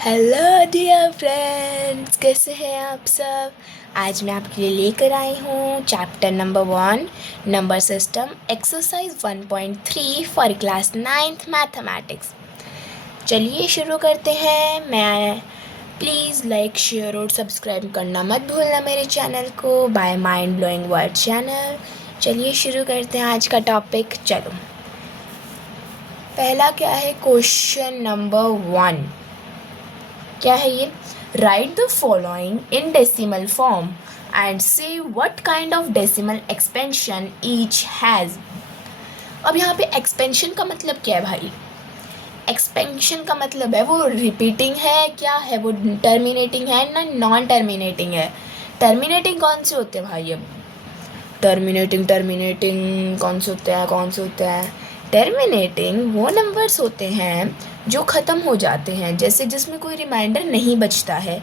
Hello dear friends, कैसे हैं आप सब। आज मैं आपके लिए लेकर आई हूँ chapter number 1 number system exercise 1.3 for class 9th mathematics. चलिए शुरू करते हैं। मैं प्लीज़ लाइक शेयर और सब्सक्राइब करना मत भूलना मेरे चैनल को by mind blowing word channel. चलिए शुरू करते हैं आज का टॉपिक। चलो, पहला क्या है, क्वेश्चन नंबर 1 क्या है ये। Write the following in decimal form and say what kind of decimal expansion each has. अब यहाँ पे एक्सपेंशन का मतलब क्या है भाई। एक्सपेंशन का मतलब है वो रिपीटिंग है, क्या है वो टर्मिनेटिंग है ना नॉन टर्मिनेटिंग है। टर्मिनेटिंग कौन से होते हैं भाई। अब टर्मिनेटिंग कौन से होते हैं। टर्मिनेटिंग वो नंबर्स होते हैं जो ख़त्म हो जाते हैं, जैसे जिसमें कोई रिमाइंडर नहीं बचता है,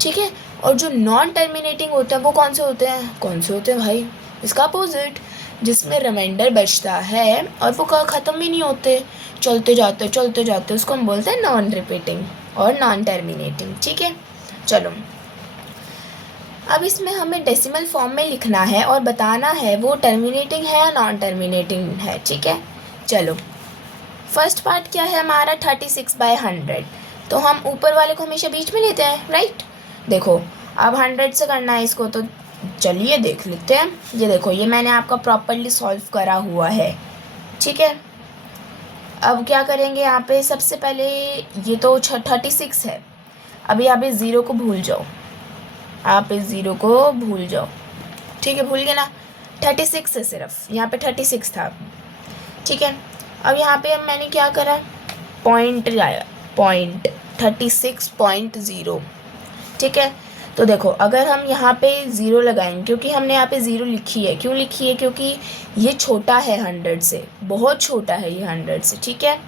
ठीक है। और जो नॉन टर्मिनेटिंग होते हैं वो कौन से होते हैं भाई, इसका अपोजिट, जिसमें रिमाइंडर बचता है और वो ख़त्म भी नहीं होते, चलते जाते, उसको हम बोलते हैं नॉन रिपीटिंग और नॉन टर्मिनेटिंग, ठीक है। चलो, अब इसमें हमें डेसिमल फॉर्म में लिखना है और बताना है वो टर्मिनेटिंग है या नॉन टर्मिनेटिंग है, ठीक है। चलो, फर्स्ट पार्ट क्या है हमारा 36/100, तो हम ऊपर वाले को हमेशा बीच में लेते हैं, राइट। देखो, अब 100 से करना है इसको, तो चलिए देख लेते हैं। ये देखो, ये मैंने आपका प्रॉपरली सॉल्व करा हुआ है, ठीक है। अब क्या करेंगे यहाँ पे, सबसे पहले ये तो 36 है। अब यहाँ पे ज़ीरो को भूल जाओ, आप इस ज़ीरो को भूल जाओ, ठीक है। भूल गए ना, 36 है सिर्फ, यहाँ पे 36 था, ठीक है। अब यहाँ पे अब मैंने क्या करा, पॉइंट लाया, पॉइंट 36.0, ठीक है। तो देखो, अगर हम यहाँ पे ज़ीरो लगाएंगे, क्योंकि हमने यहाँ पे ज़ीरो लिखी है, क्यों लिखी है, क्योंकि ये छोटा है 100 से, बहुत छोटा है ये 100 से, ठीक है।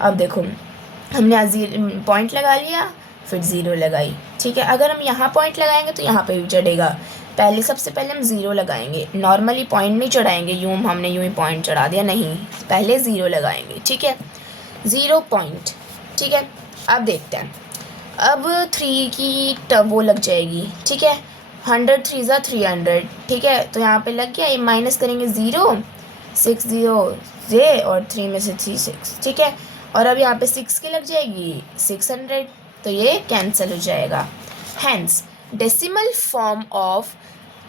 अब देखो, हमने यहाँ पॉइंट लगा लिया, फिर ज़ीरो लगाई, ठीक है। अगर हम यहाँ पॉइंट लगाएंगे तो यहाँ पे भी चढ़ेगा। सबसे पहले हम ज़ीरो लगाएंगे, नॉर्मली पॉइंट नहीं चढ़ाएंगे, हमने यूँ ही पॉइंट चढ़ा दिया, नहीं, पहले ज़ीरो लगाएंगे, ठीक है। 0 पॉइंट, ठीक है। अब देखते हैं, अब 3 की वो लग जाएगी, ठीक है। 100 3 300, ठीक है। तो यहाँ पे लग गया, ये माइनस करेंगे 0, 6 0 से, और 3 में से 3 6, ठीक है। और अब यहाँ पे 6 की लग जाएगी 600, तो ये कैंसिल हो जाएगा। Hence decimal form of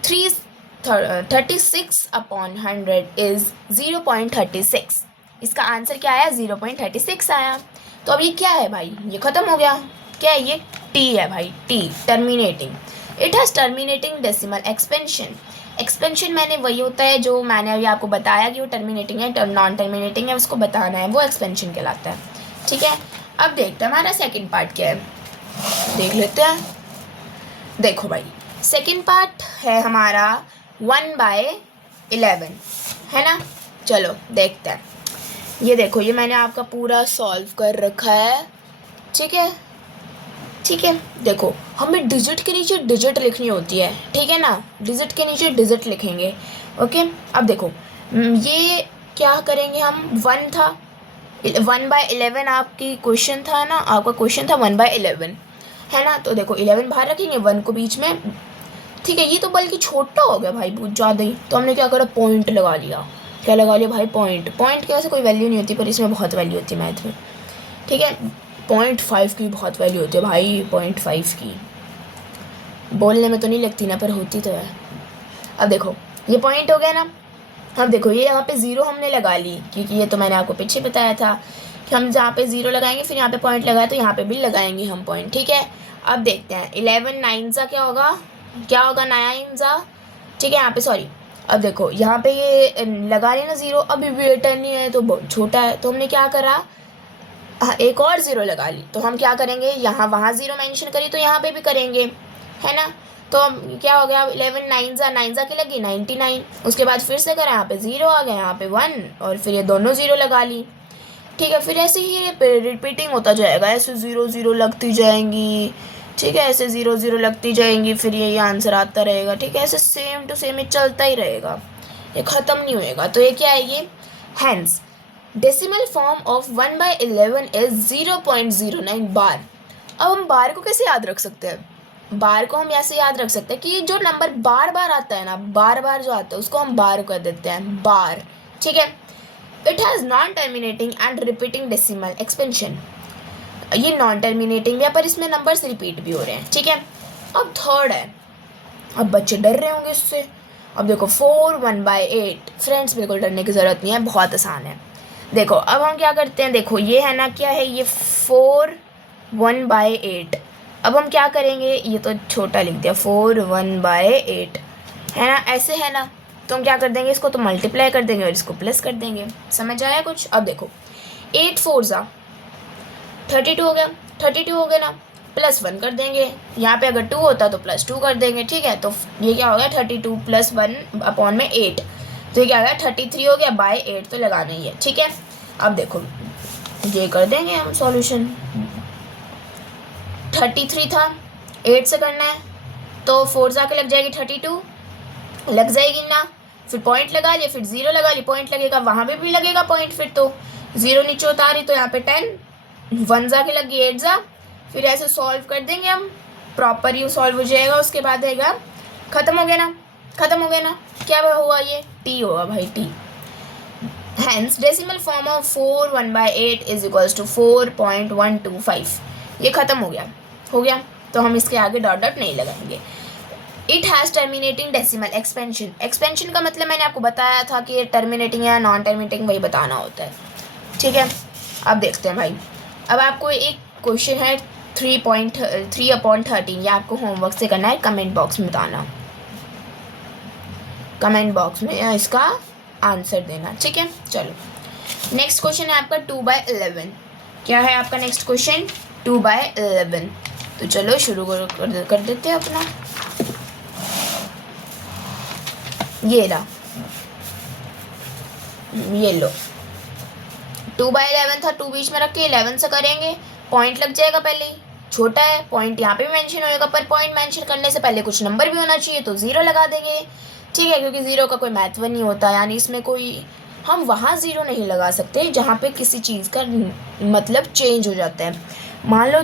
36/100 is 0.36। इसका आंसर क्या आया, 0.36 आया। तो अब ये क्या है भाई, ये ख़त्म हो गया। क्या है ये, टी है भाई, T, terminating. It has terminating decimal expansion. Expansion मैंने वही होता है जो मैंने अभी आपको बताया कि वो टर्मिनेटिंग है नॉन टर्मिनेटिंग है, उसको बताना है, वो एक्सपेंशन कहलाता है, ठीक है। अब देखते हैं हमारा सेकंड पार्ट क्या है, देख लेते हैं। देखो भाई, सेकंड पार्ट है हमारा 1/11, है ना। चलो देखते हैं। ये देखो, ये मैंने आपका पूरा सॉल्व कर रखा है, ठीक है, ठीक है। देखो, हमें डिजिट के नीचे डिजिट लिखनी होती है, ठीक है ना, डिजिट के नीचे डिजिट लिखेंगे, ओके। अब देखो, ये क्या करेंगे हम, 1 था, 1/11 आपकी क्वेश्चन था ना, आपका क्वेश्चन था 1/11, है ना। तो देखो, 11 बाहर रखेंगे, 1 को बीच में, ठीक है। ये तो बल्कि छोटा हो गया भाई, बहुत ज़्यादा ही, तो हमने क्या करा, पॉइंट लगा लिया। क्या लगा लिया भाई, पॉइंट। पॉइंट की वैसे कोई वैल्यू नहीं होती, पर इसमें बहुत वैल्यू होती है मैथ में, ठीक है। 0.5 की बहुत वैल्यू होती है भाई, 0.5 की, बोलने में तो नहीं लगती ना, पर होती तो है। अब देखो, ये पॉइंट हो गया ना। अब देखो, ये यहाँ पे ज़ीरो हमने लगा ली, क्योंकि ये तो मैंने आपको पीछे बताया था कि हम जहाँ पे ज़ीरो लगाएंगे, फिर यहाँ पे पॉइंट लगाए, तो यहाँ पे भी लगाएंगे हम पॉइंट, ठीक है। अब देखते हैं, 11 9 सा क्या होगा, 9 सा, ठीक है। यहाँ पे सॉरी, अब देखो, यहाँ पे ये लगा रहे ना ज़ीरो, अभी भी रिटर्न नहीं है, तो बहुत छोटा है, तो हमने क्या करा, एक और ज़ीरो लगा ली। तो हम क्या करेंगे, यहाँ वहाँ ज़ीरो मेंशन करी, तो यहाँ पे भी करेंगे, है ना। तो अब क्या हो गया, 11 9 सा की लगी 99, उसके बाद फिर से करें, यहाँ पे ज़ीरो आ गया, यहाँ पे 1, और फिर ये दोनों ज़ीरो लगा ली, ठीक है। फिर ऐसे ही रिपीटिंग होता जाएगा, ऐसे 0 0 लगती जाएंगी, ठीक है, ऐसे 0 0 लगती जाएंगी, फिर ये आंसर आता रहेगा, ठीक है। ऐसे सेम टू सेम ये चलता ही रहेगा, ये ख़त्म नहीं होएगा। तो ये क्या है, ये hence decimal form of 1/11 is 0.09 bar. अब हम बार को कैसे याद रख सकते हैं? बार को हम ऐसे याद रख सकते हैं कि जो नंबर बार बार आता है ना, बार बार जो आता है उसको हम बार कर देते हैं, बार। ठीक है। It has non terminating and repeating decimal expansion. ये नॉन टर्मिनेटिंग है पर इसमें नंबर्स रिपीट भी हो रहे हैं। ठीक है। अब थर्ड है, अब बच्चे डर रहे होंगे इससे। अब देखो 4 1/8, फ्रेंड्स बिल्कुल डरने की ज़रूरत नहीं है, बहुत आसान है। देखो अब हम क्या करते हैं, देखो ये है ना, क्या है ये 4 1/8। अब हम क्या करेंगे, ये तो छोटा लिख दिया, 4 1/8 है ना, ऐसे है ना, तो हम क्या कर देंगे, इसको तो मल्टीप्लाई कर देंगे और इसको प्लस कर देंगे। समझ आया कुछ? अब देखो 8 4 32 हो गया, 32 हो गया ना, +1 कर देंगे। यहाँ पे अगर 2 होता तो +2 कर देंगे। ठीक है। तो ये क्या हो गया, 32 + 1/8, तो ये क्या हो गया, 33 हो गया बाय 8, तो लगाना ही है। ठीक है। अब देखो ये कर देंगे हम सॉल्यूशन। 33 था, 8 से करना है तो 4 जाके लग जाएगी 32, लग जाएगी ना, फिर पॉइंट लगा लिया, फिर 0 लगा ली, पॉइंट लगेगा, वहाँ पे भी लगेगा पॉइंट, फिर तो 0 नीचे उतारी तो यहाँ पे 10, 1 जाके लग गई 8 जा, फिर ऐसे सॉल्व कर देंगे हम, प्रॉपर यू सॉल्व हो जाएगा। उसके बाद आएगा, ख़त्म हो गया ना, ख़त्म हो गया ना, क्या हुआ, ये टी होगा भाई, T. Hence decimal form of 4 1/8 is equals to 4.125। ये ख़त्म हो गया, हो गया, तो हम इसके आगे डॉट डॉट नहीं लगाएंगे। It has terminating decimal expansion. Expansion का मतलब मैंने आपको बताया था कि टर्मिनेटिंग या नॉन टर्मिनेटिंग वही बताना होता है। ठीक है। अब देखते हैं भाई, अब आपको एक क्वेश्चन है 3/13, ये आपको होमवर्क से करना है, कमेंट बॉक्स में बताना, कमेंट बॉक्स में इसका आंसर देना। ठीक है। चलो नेक्स्ट क्वेश्चन है आपका 2/11। क्या है आपका नेक्स्ट क्वेश्चन? 2/11। तो चलो शुरू कर देते हैं अपना। ये रहा, ये लो, 2/11 था, 2 बीच में रख के 11 से करेंगे, पॉइंट लग जाएगा पहले ही, छोटा है, पॉइंट यहाँ पे भी मेंशन होएगा, पर पॉइंट मेंशन करने से पहले कुछ नंबर भी होना चाहिए, तो 0 लगा देंगे। ठीक है, क्योंकि 0 का कोई महत्व नहीं होता, यानी इसमें कोई, हम वहाँ 0 नहीं लगा सकते जहाँ पे किसी चीज़ का मतलब चेंज हो जाता है। मान लो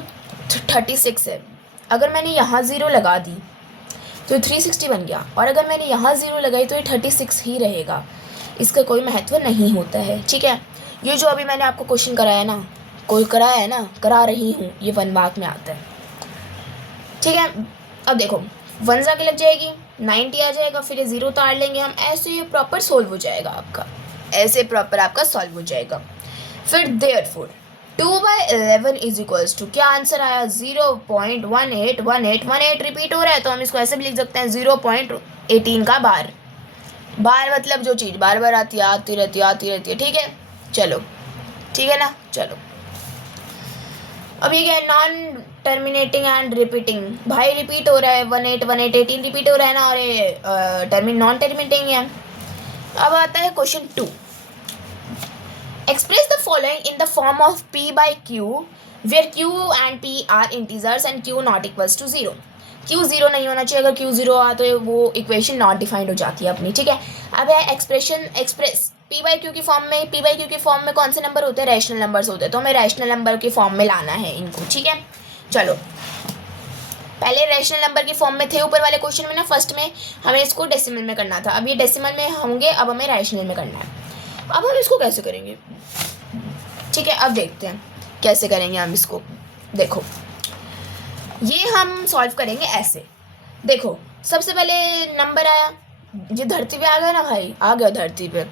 36 है, अगर मैंने यहाँ 0 लगा दी तो 360 बन गया, और अगर मैंने यहाँ 0 लगाई तो ये 36 ही रहेगा, इसका कोई महत्व नहीं होता है। ठीक है। ये जो अभी मैंने आपको क्वेश्चन कराया ना, कोई कराया है ना, करा रही हूँ, ये 1 मार्क में आता है। ठीक है। अब देखो 1 जाके लग जाएगी, 90 आ जाएगा, फिर ये 0 उतार लेंगे हम, ऐसे ये प्रॉपर सॉल्व हो जाएगा आपका, ऐसे प्रॉपर आपका सॉल्व हो जाएगा। फिर देयरफॉर 2/11 इज इक्वल्स टू, क्या आंसर आया, 0.1818 रिपीट हो रहा है, तो हम इसको ऐसे भी लिख सकते हैं 0.18 का बार। बार मतलब जो चीज़ बार बार आती है, आती रहती है। ठीक है। चलो ठीक है ना। चलो अब ये क्या है, नॉन टर्मिनेटिंग एंड रिपीटिंग, भाई रिपीट हो रहा है, 18 रिपीट हो रहा है ना, और ये नॉन टर्मिनेटिंग है। अब आता है question 2। Express the following in the form of p/q where q and p are integers and q not equals to 0। q 0 नहीं होना चाहिए, अगर q 0 आ तो वो इक्वेशन नॉट डिफाइंड हो जाती है अपनी। ठीक है। अब है एक्सप्रेस p/q की फॉर्म में, p/q की फॉर्म में कौन से नंबर होते हैं, रैशनल नंबर्स होते हैं, तो हमें रैशनल नंबर की फॉर्म में लाना है इनको। ठीक है। चलो पहले रैशनल नंबर की फॉर्म में थे ऊपर वाले क्वेश्चन में ना, फर्स्ट में हमें इसको डेसिमल में करना था, अब ये डेसिमल में होंगे, अब हमें रैशनल में करना है। अब हम इसको कैसे करेंगे? ठीक है, अब देखते हैं कैसे करेंगे हम इसको। देखो ये हम सॉल्व करेंगे ऐसे। देखो सबसे पहले नंबर आया, ये धरती पे आ गया ना भाई, आ गया धरती पे,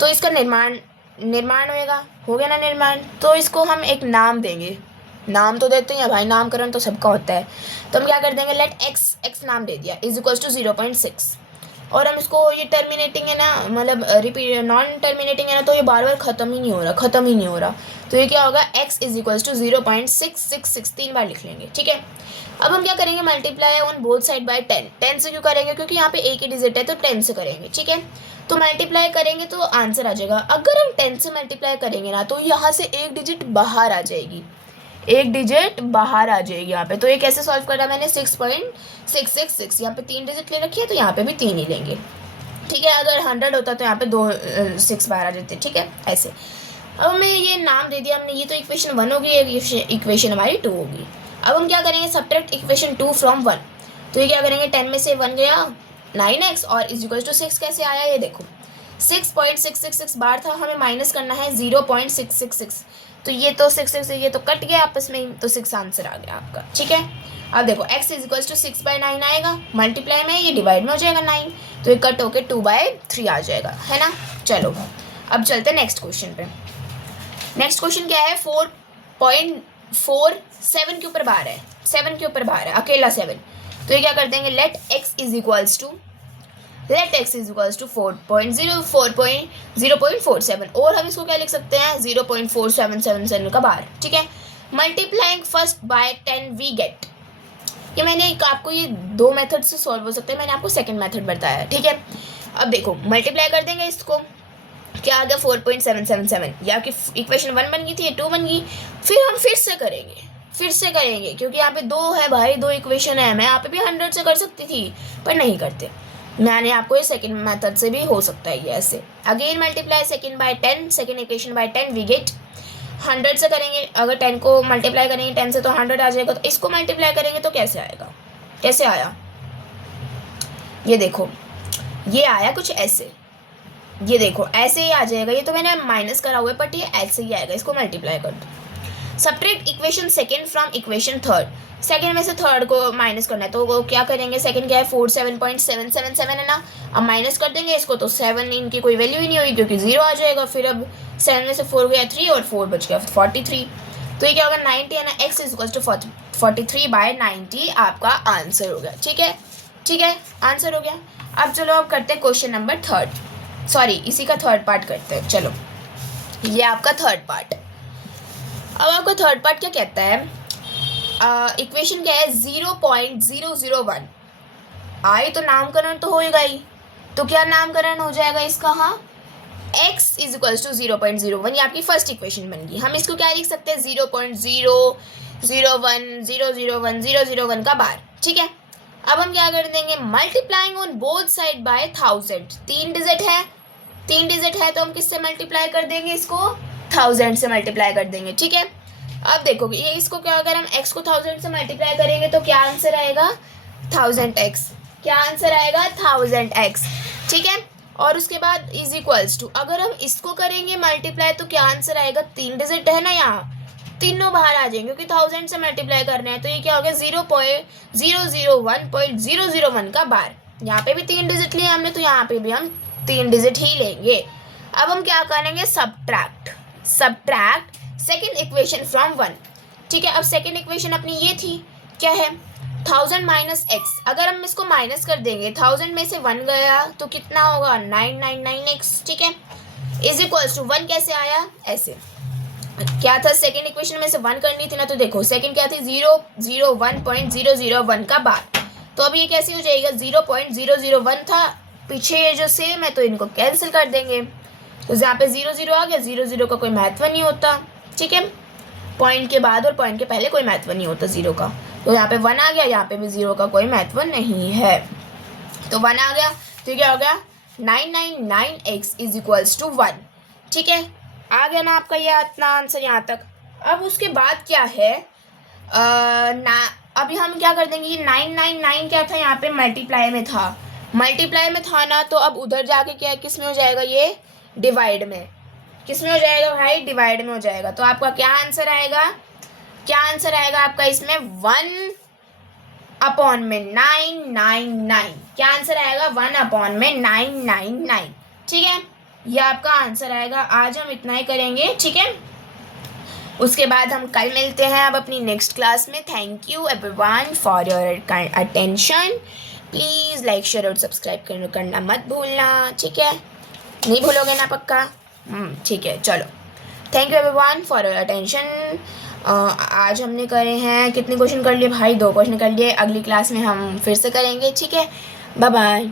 तो इसका निर्माण होएगा, हो गया ना निर्माण, तो इसको हम एक नाम देंगे, नाम तो देते हैं भाई, नामकरण तो सबका होता है, तो हम क्या कर देंगे, लेट एक्स नाम दे दिया, इज इक्वल्स टू 0.6, और हम इसको, ये टर्मिनेटिंग है ना, मतलब रिपीट नॉन टर्मिनेटिंग है ना, तो ये बार बार ख़त्म ही नहीं हो रहा, तो ये क्या होगा, x इज इक्वल्स टू 0.666 3 बार लिख लेंगे। ठीक है। अब हम क्या करेंगे, multiply on both side by 10 से क्यों करेंगे, क्योंकि यहाँ पे एक ही डिजिट है तो 10 से करेंगे। ठीक है। तो मल्टीप्लाई करेंगे तो आंसर आ जाएगा, अगर हम 10 से मल्टीप्लाई करेंगे ना, तो यहाँ से एक डिजिट बाहर आ जाएगी, यहाँ पे। तो ये कैसे सॉल्व करा मैंने, 6.666, यहाँ पे 3 डिजिट ले रखी है, तो यहाँ पे भी 3 ही लेंगे। ठीक है। अगर 100 होता तो यहाँ पे 2 6 बाहर आ जाते। ठीक है, ऐसे। अब हमें ये नाम दे दिया हमने, ये तो इक्वेशन 1 होगी, इक्वेशन हमारी 2 होगी। अब हम क्या करेंगे, सब्ट्रैक्ट इक्वेशन 2 फ्रॉम 1। तो ये क्या करेंगे, 10 में से 1 गया 9x और इज इक्वल टू 6 कैसे आया, ये देखो 6.666 बार था, हमें माइनस करना है 0.666। तो ये तो 6 ये तो कट गया आपस में ही, तो 6 आंसर आ गया आपका। ठीक है, अब देखो x इज इक्वल टू 6/9 आएगा, मल्टीप्लाई में ये डिवाइड में हो जाएगा 9, तो ये कट होके 2/3 आ जाएगा, है ना। चलो अब चलते हैं नेक्स्ट क्वेश्चन पे। नेक्स्ट क्वेश्चन क्या है, 4.47 के ऊपर बार है, 7 के ऊपर बार है, अकेला 7। तो ये क्या कर देंगे, let x is equals to 0.47 और हम इसको क्या लिख सकते हैं, 0.4777 का बार। ठीक है, multiplying first by 10 we get. ये मैंने आपको ये 2 मेथड से सॉल्व हो सकता है, मैंने आपको सेकंड मेथड बताया। ठीक है, अब देखो मल्टीप्लाई कर देंगे इसको, क्या आ गया 4.777, ये आपकी इक्वेशन 1 बन गई थी, ये 2 बन गई। फिर हम फिर से करेंगे क्योंकि यहाँ पे 2 है भाई, 2 इक्वेशन है। मैं यहाँ पे भी 100 से कर सकती थी पर नहीं करते, मैंने आपको ये सेकंड मेथड से भी हो सकता है ये ऐसे। Again multiply second by 10, second equation by 10 we get 100 से करेंगे। अगर 10 को मल्टीप्लाई करेंगे 10 से तो 100 आ जाएगा, तो इसको मल्टीप्लाई करेंगे तो कैसे आएगा, कैसे आया, ये देखो ये आया कुछ ऐसे, ये देखो ऐसे ही आ जाएगा। ये तो मैंने माइनस करा हुआ है बट ये ऐसे ही आएगा, इसको मल्टीप्लाई कर दो। Subtract equation second from equation third, second में से थर्ड को माइनस करना है, तो वो क्या करेंगे, सेकंड क्या है 47.777 है ना, अब माइनस कर देंगे इसको, तो 7 इनकी कोई वैल्यू ही नहीं होगी क्योंकि 0 आ जाएगा। फिर अब 7 में से 4 गया 3 और 4 बच गया 43। तो ये क्या होगा 90 है ना, x इज इक्वल टू 43/90 आपका आंसर हो गया। ठीक है, आंसर हो गया। अब चलो अब करते हैं क्वेश्चन नंबर थर्ड, सॉरी इसी का थर्ड पार्ट करते हैं। चलो ये आपका थर्ड पार्ट। अब आपका थर्ड पार्ट क्या कहता है, इक्वेशन क्या है 0.001, आई तो नामकरण तो होएगा ही, तो क्या नामकरण हो जाएगा इसका, हाँ x इज इक्वल्स टू 0.01, ये आपकी फर्स्ट इक्वेशन बन गई। हम इसको क्या लिख सकते हैं 0.001 का बार। ठीक है, अब हम क्या कर देंगे, multiplying on both side by 1000, 3 digit है तो हम किससे मल्टीप्लाई कर देंगे, इसको 1000 से मल्टीप्लाई कर देंगे। ठीक है, अब देखो ये इसको क्या, अगर हम x को 1000 से मल्टीप्लाई करेंगे तो क्या आंसर आएगा 1000x, क्या आंसर आएगा 1000x। ठीक है, और उसके बाद इज इक्वल्स टू, अगर हम इसको करेंगे मल्टीप्लाई तो क्या आंसर आएगा, 3 डिजिट है ना, यहाँ तीनों बाहर आ जाएंगे क्योंकि 1000 से मल्टीप्लाई करना है, तो ये क्या हो गया 0.001 का बार। यहाँ पे भी 3 डिजिट लिए हमने, तो यहाँ पे भी हम 3 डिजिट ही लेंगे। अब हम क्या करेंगे, सब्ट्रैक्ट सेकेंड इक्वेशन फ्रॉम 1। ठीक है, अब सेकेंड इक्वेशन अपनी ये थी, क्या है 1000 माइनस x, अगर हम इसको माइनस कर देंगे 1000 में से 1 गया तो कितना होगा 999x। ठीक है, इज इक्वल्स टू 1 कैसे आया, ऐसे क्या था, सेकेंड इक्वेशन में से 1 करनी थी ना, तो देखो सेकेंड क्या थी 0.001 का बार, तो अब ये कैसे हो जाएगा 0.001 था, पीछे ये जो सेम है तो इनको कैंसिल कर देंगे, तो यहाँ पे 0 आ गया, 0 का कोई महत्व नहीं होता। ठीक है, पॉइंट के बाद और पॉइंट के पहले कोई महत्व नहीं होता 0 का, तो यहाँ पे 1 आ गया, यहाँ पे भी 0 का कोई महत्व नहीं है, तो 1 आ गया, तो क्या हो गया 999x इज इक्वल्स टू 1। ठीक है, आ गया ना आपका ये इतना आंसर यहाँ तक। अब उसके बाद क्या है, अभी हम क्या कर देंगे, ये 999 क्या था, यहाँ पे मल्टीप्लाई में था ना, तो अब उधर जाके क्या किस में हो जाएगा, ये डिवाइड में, किस में हो जाएगा भाई, डिवाइड में हो जाएगा। तो आपका क्या आंसर आएगा आपका इसमें 1/999, क्या आंसर आएगा 1/999। ठीक है, ये आपका आंसर आएगा। आज हम इतना ही करेंगे। ठीक है, उसके बाद हम कल मिलते हैं अब अपनी नेक्स्ट क्लास में। Thank you everyone for your attention. Please like share और सब्सक्राइब करना मत भूलना। ठीक है, नहीं भूलोगे ना पक्का, ठीक है। चलो, thank you everyone for your attention. आज हमने करे हैं कितने क्वेश्चन कर लिए भाई, 2 क्वेश्चन कर लिए। अगली क्लास में हम फिर से करेंगे। ठीक है, बाय बाय।